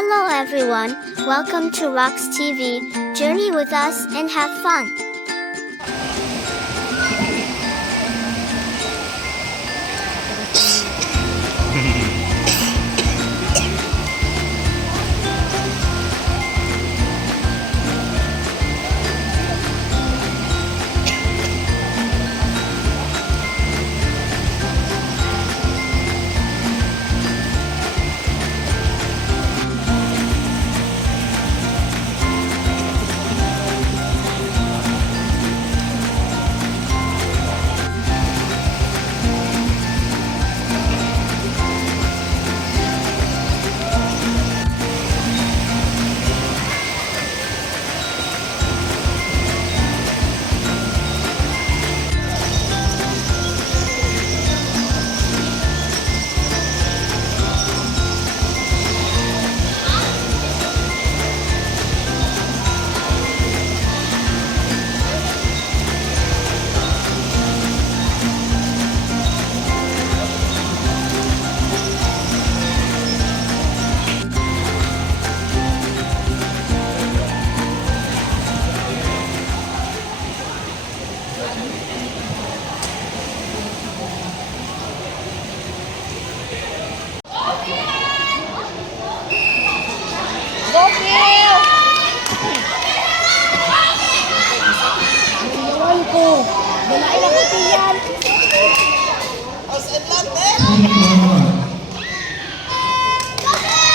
Hello everyone, welcome to Rocks TV. Journey with us and have fun.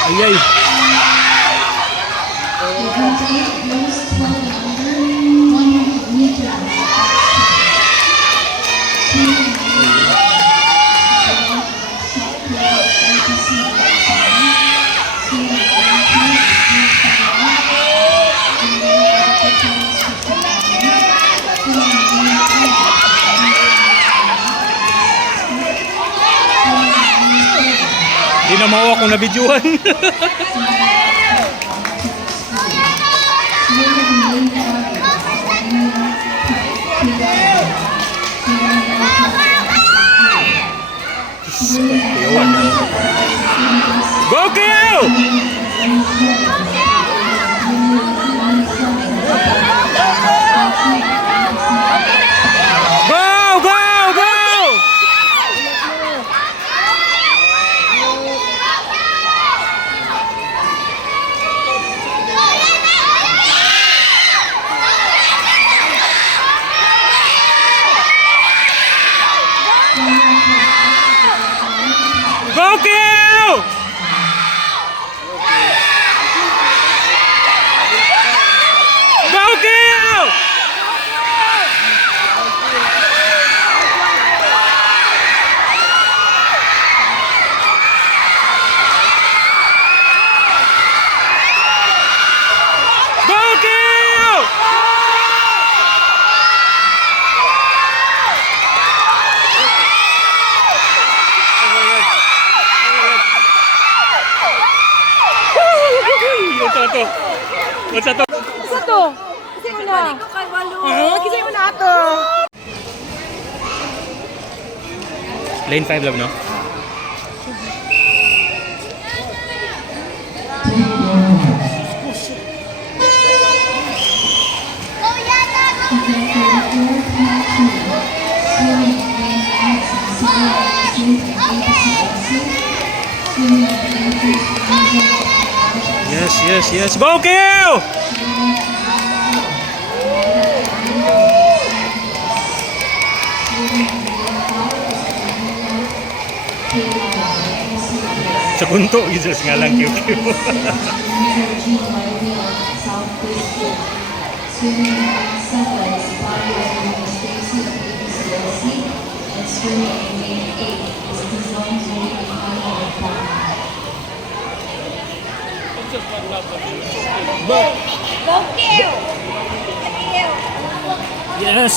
Ayay. Hindi na mawa kung nabidyohan. Go Kill! Go, go, go! Go Kill! Go Kill! Go Kill! What's that? Isa to. Kasi mo na. Kasi mo na ato. Lane 5 lang, no? Yes, yes, yes. Go Kill! Sa punto, Jesus nga lang Kill. Go Kill! Yes!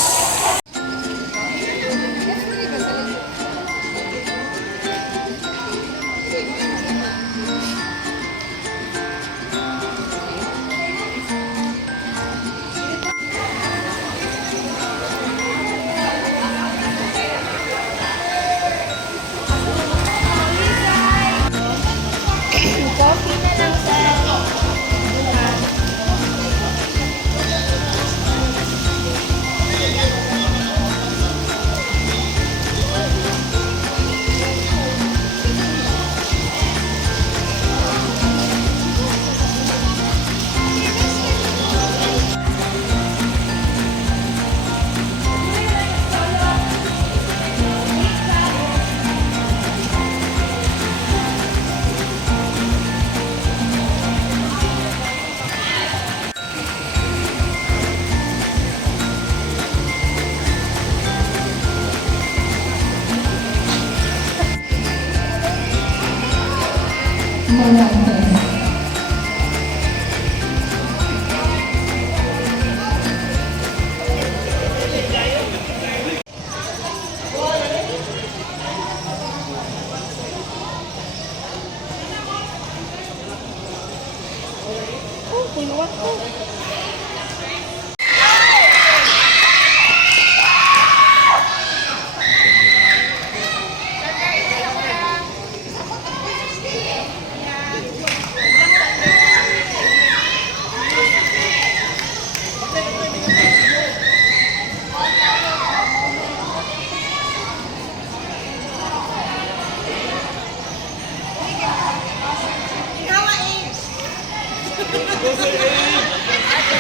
Coffee na lang, sir. puluwat ko.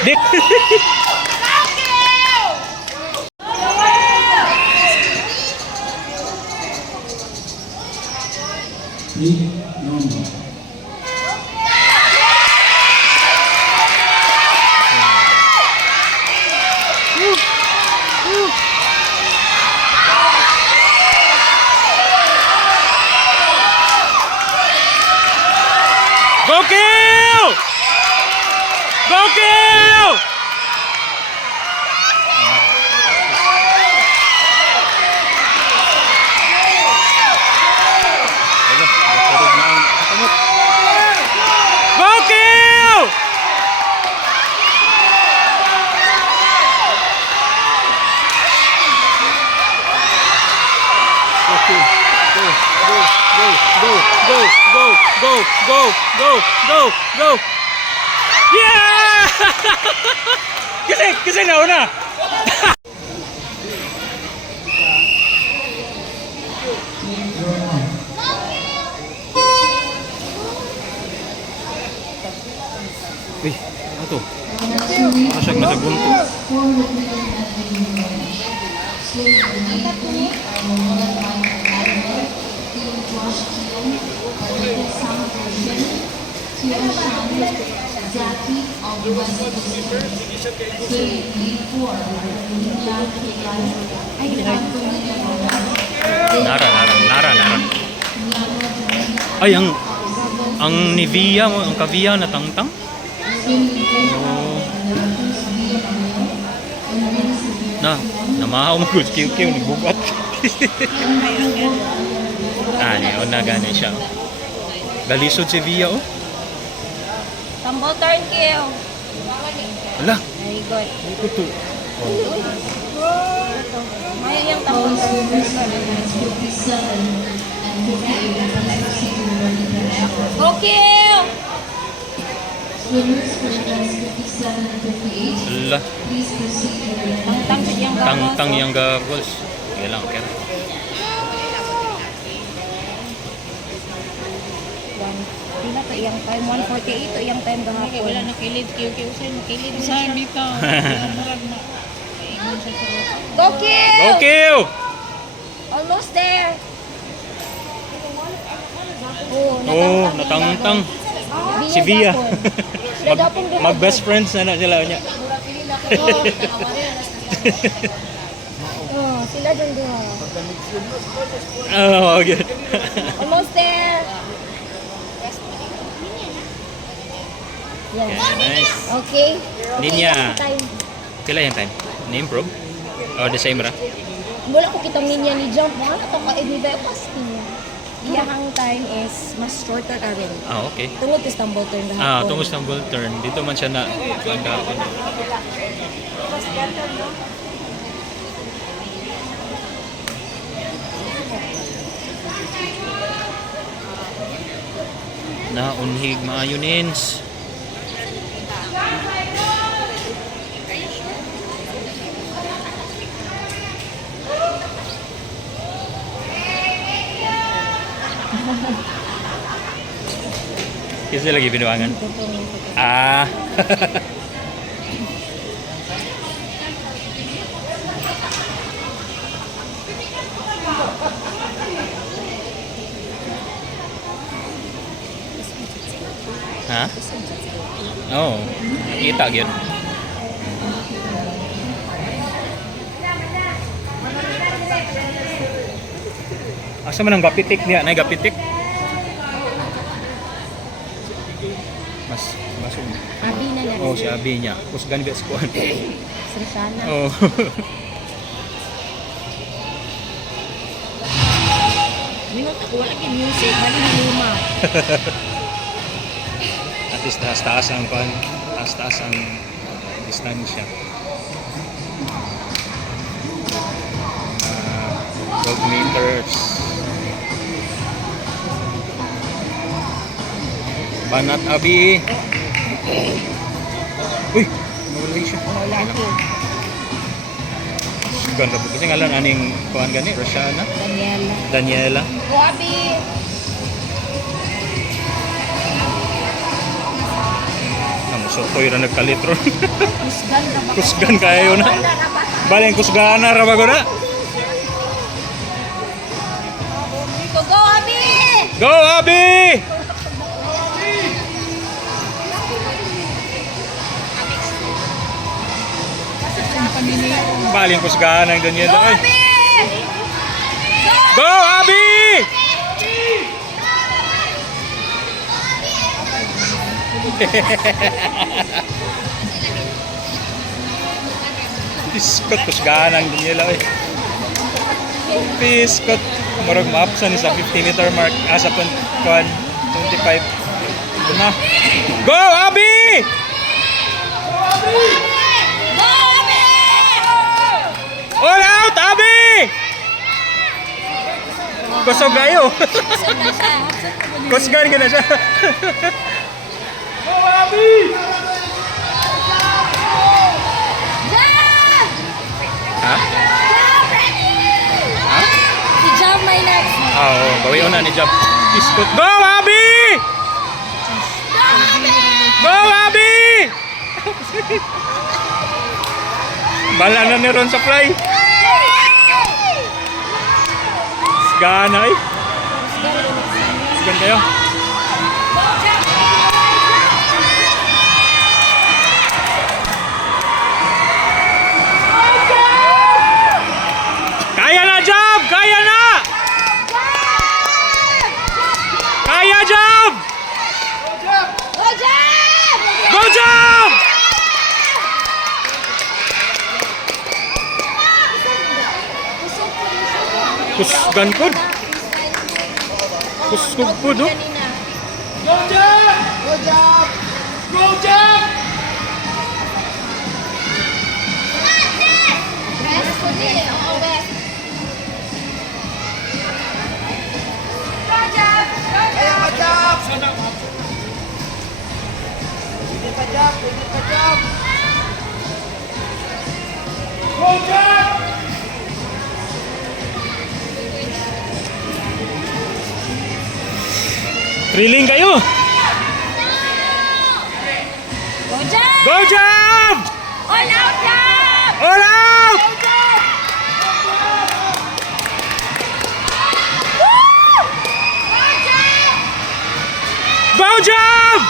Di- Go kill! Go kill! Go kill! Go! Yeah! Kasi nauna. Uy, ano to? Masyag na sa bunto. Nara. Ay, ang Nivea mo, ang Kavia na tangtang? Oh. Namahaw mo good QQ ni bugat. Niya, na gani siya. Galisod si Via, oh. Tumble turn kill. Wala. Very good. Ito to. Maya yung tumble turn. Go kill! Wala. Tangtang yung goggles. Kaya lang, kaya. Pila to iyang time 1:48 to iyang time gahapon. Wala nakilid QQ sa dito. Go kill! Go kill! Almost there. Oh, natangtang. Si Via. Mag best friends na sila niya. Sila dyan din. Oh, good. Almost there. Yes. Nice. Okay. Linya. Time. Kila yung time? Na-improve? Oh, the same ra? Wala ko kitang linya ni jump. Mga na ito ka-edibay o pasting. Iyahang time is mas shorter arin. Ah, okay. Tungod is tumble turn gahapon. Tungos ng ball turn. Dito man siya na gagawin. Naunhig maayo nins. Kasi lagi binuangan. Ha? Oo. Nakita gyud. Asa man ang gapitik niya? Nay gapitik? Mas Abi na lang. oh, si Abi niya. Kusgan ba sa kuan? Srishana. Oh. Mingot ako wala kay music. Bali na luma. At least taas ang kuan. taas-taas ang distansya. Dog meters. Banat Abi. Uy, nawala siya. Wala ko. Ganda po kasi ngalan aning kuan gani Roshana, Daniela. Daniela. Wabi! Namusukoy ra nagkalitron. Kusgan na ba? Kusgan kayo na. Baling kusgan na ra ba guna? Go, Abi! Go Abi! Baling kusgan ang Daniela. Ay. Abi! Go Abi! Biskot kusgan ang Daniela. Ay. Biskot. Murag maapsan ni sa 50-meter mark. Sa 25. Na. Go Abi! Go, Abi! All out Abi! Kusog kayo. Kusgan na siya. Kusgan ka na siya. Jam! Ha? Jam, ready! Ha? Si Jam may next. Oo, bawi na ni Jab. Biskot. Go Abi! Go Abi! Bala na ni Ron sa fly. Gana eh. Gan kayo. Kaya na Jab! Kaya na! Kaya Jab! Go, Jam! Go Jab! Kusgan ko. Kusgog ko do. Go, Jam! Best ko din. Ako, best. Go, Jam! Go, Jam! Thrilling kayo. Go, Jam! Go Jab! All out, Jam! All out! Go Jab!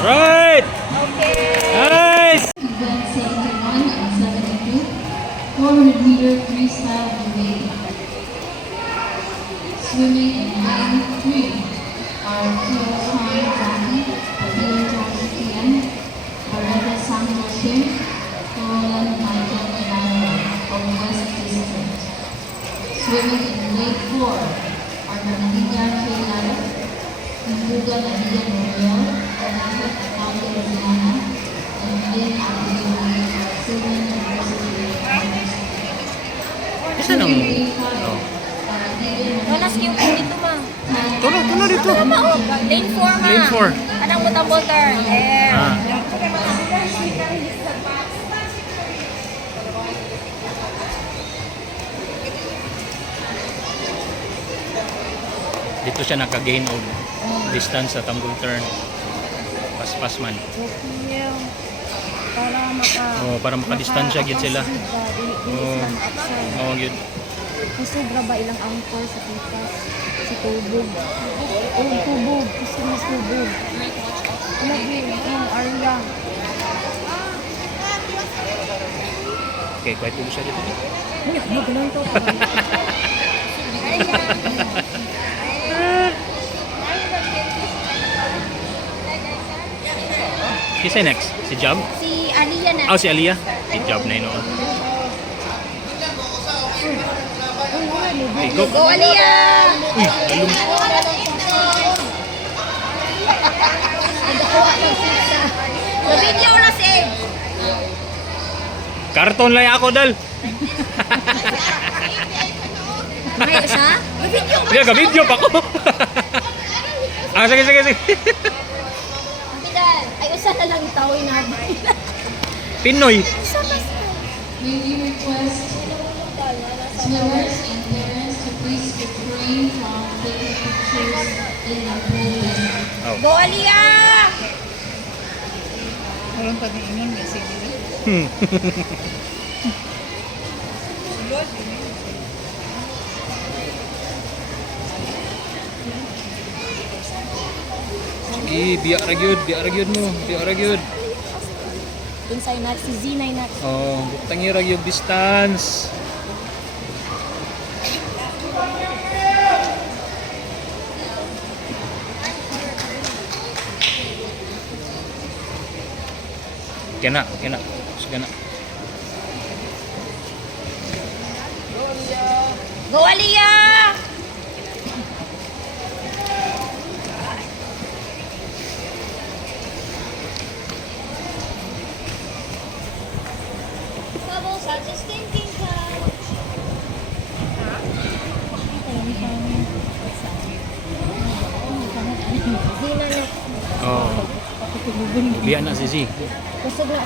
Right! Nice! Event 71 and 72, 400-meter freestyle relay. Swimming in lane 3 are Theo Khan Jackie, Theo Jackie Tian, Loretta Samuel Shim, Roland Michael Emmanuel from West District. Swimming in lane 4 are Bernardina K. Lara, Imbuga Nadia Muriel, Elizabeth Accounting Rosiana, and Lynn Aguilera, Sylvan University. Isa nang... Wala skill po dito, ma. Tulo dito. Lane 4, ma. Lane 4. Anong butang-butter? Yeah. Ah. Dito siya naka-gain of distance sa tumble turn. Pas-pas man. Yeah. Para maka... Oh, para makadistansya gyud sila. Oh. Oh, gyud. Kung sobra ba ilang angkor sa pikas? Sa tubog. Tubog. Gusto mas tubog. Lagi. Arya. Okay, kahit po siya dito. Ano ganun to? Kisay next? Si Jab? Si Aliyah na. Oh, si Aliyah. Si Jab na yun. Okay, go. Go Aliyah! Uy, lalong. Nagkakuha ng pizza. Video na si Ed. Karton lang ako, Dal. May siya? Video ba? Sige, ka-video pa ko. Sige. Bidal. Ay, usa na lang itawin natin. Pinoy. May we request viewers and parents to please refrain from taking pictures in the playground. Go Aliyah! Sige, biyak ra gyud mo. Insay na si Zinay na. Oh, tangi ra gyud distance. Kena. Sige na. Go Aliyah! Oh. Biyak na si Z.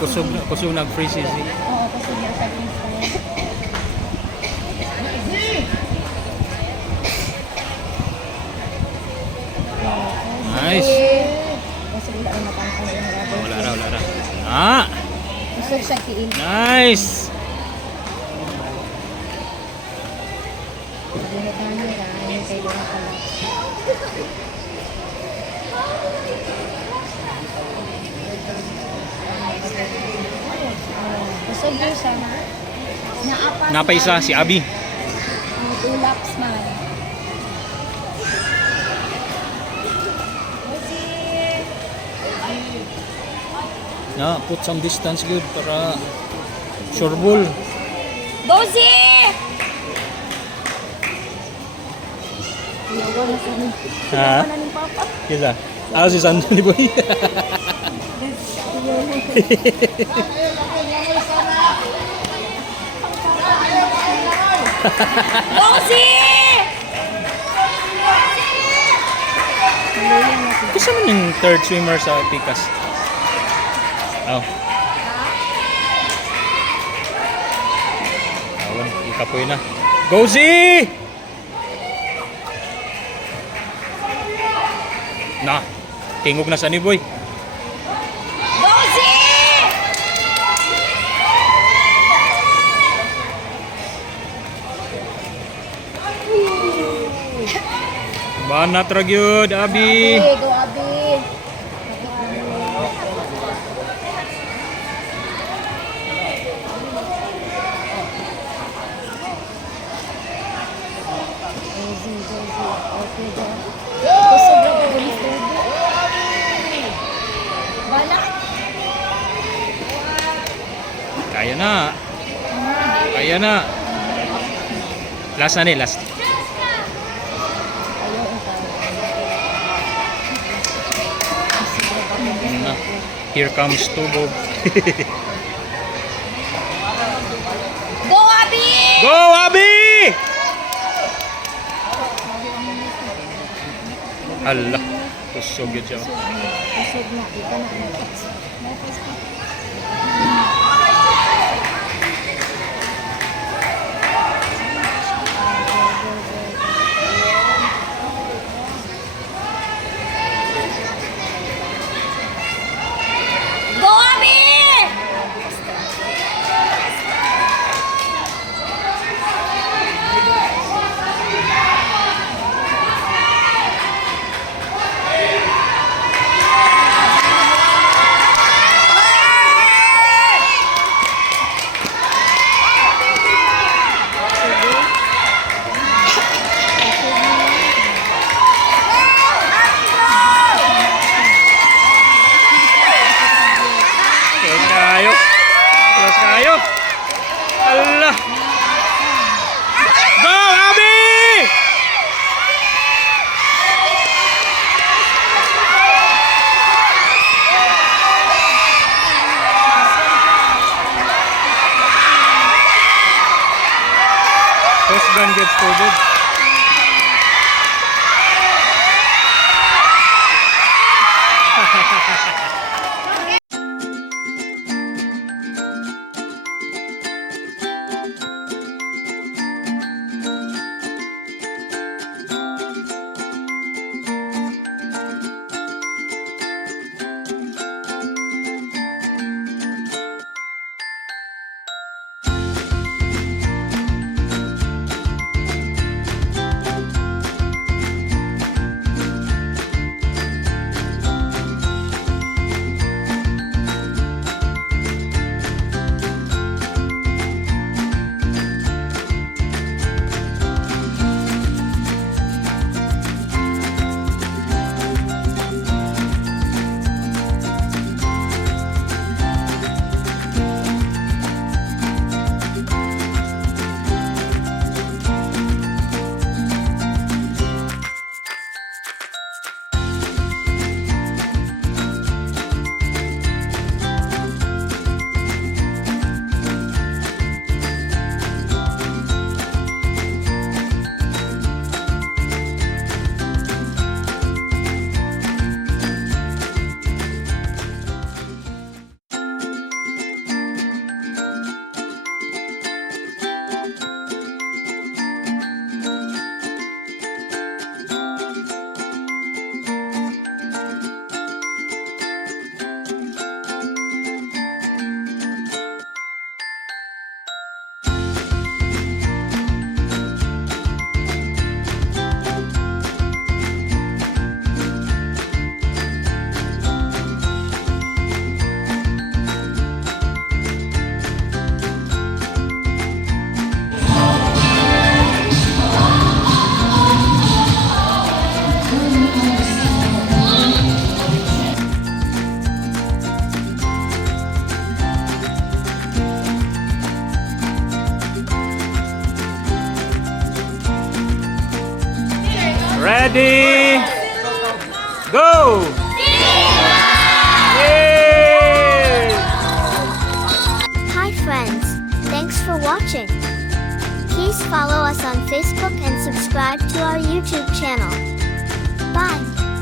Kusog na free si Z. Oo, kusog na sa pizza. Nice. Kusog na ang matangkang yung rubber. Wala ra. Ah, Kusog siya kiin. nice. Pagbunutan nila, yung kayo na pala. Kusog yun siya. Naapas Napay isa si Abi. Two laps man. Na, put some distance good para sure ball. Dozy! Iyawa na sa ni. Ha? Iyawa na ni Papa. Kisa. Si Sandali boy. Dozy! Kisa man yung third swimmer sa Pikas. Oh. Awan, ikapoy na. Go Z! Na, tingog na sa ni boy. Dozy! Banat ra gyud, Abi. Hey, go Abi. Kaya na. Last na ni, last. Na. Here comes Tubog. Go Abi! Go, Abi! Allah, kusog yun siya. Kusog na, di ka na. Go Abi! tubig. Ready? Go! Yay! Hi friends, thanks for watching. Please follow us on Facebook and subscribe to our YouTube channel. Bye.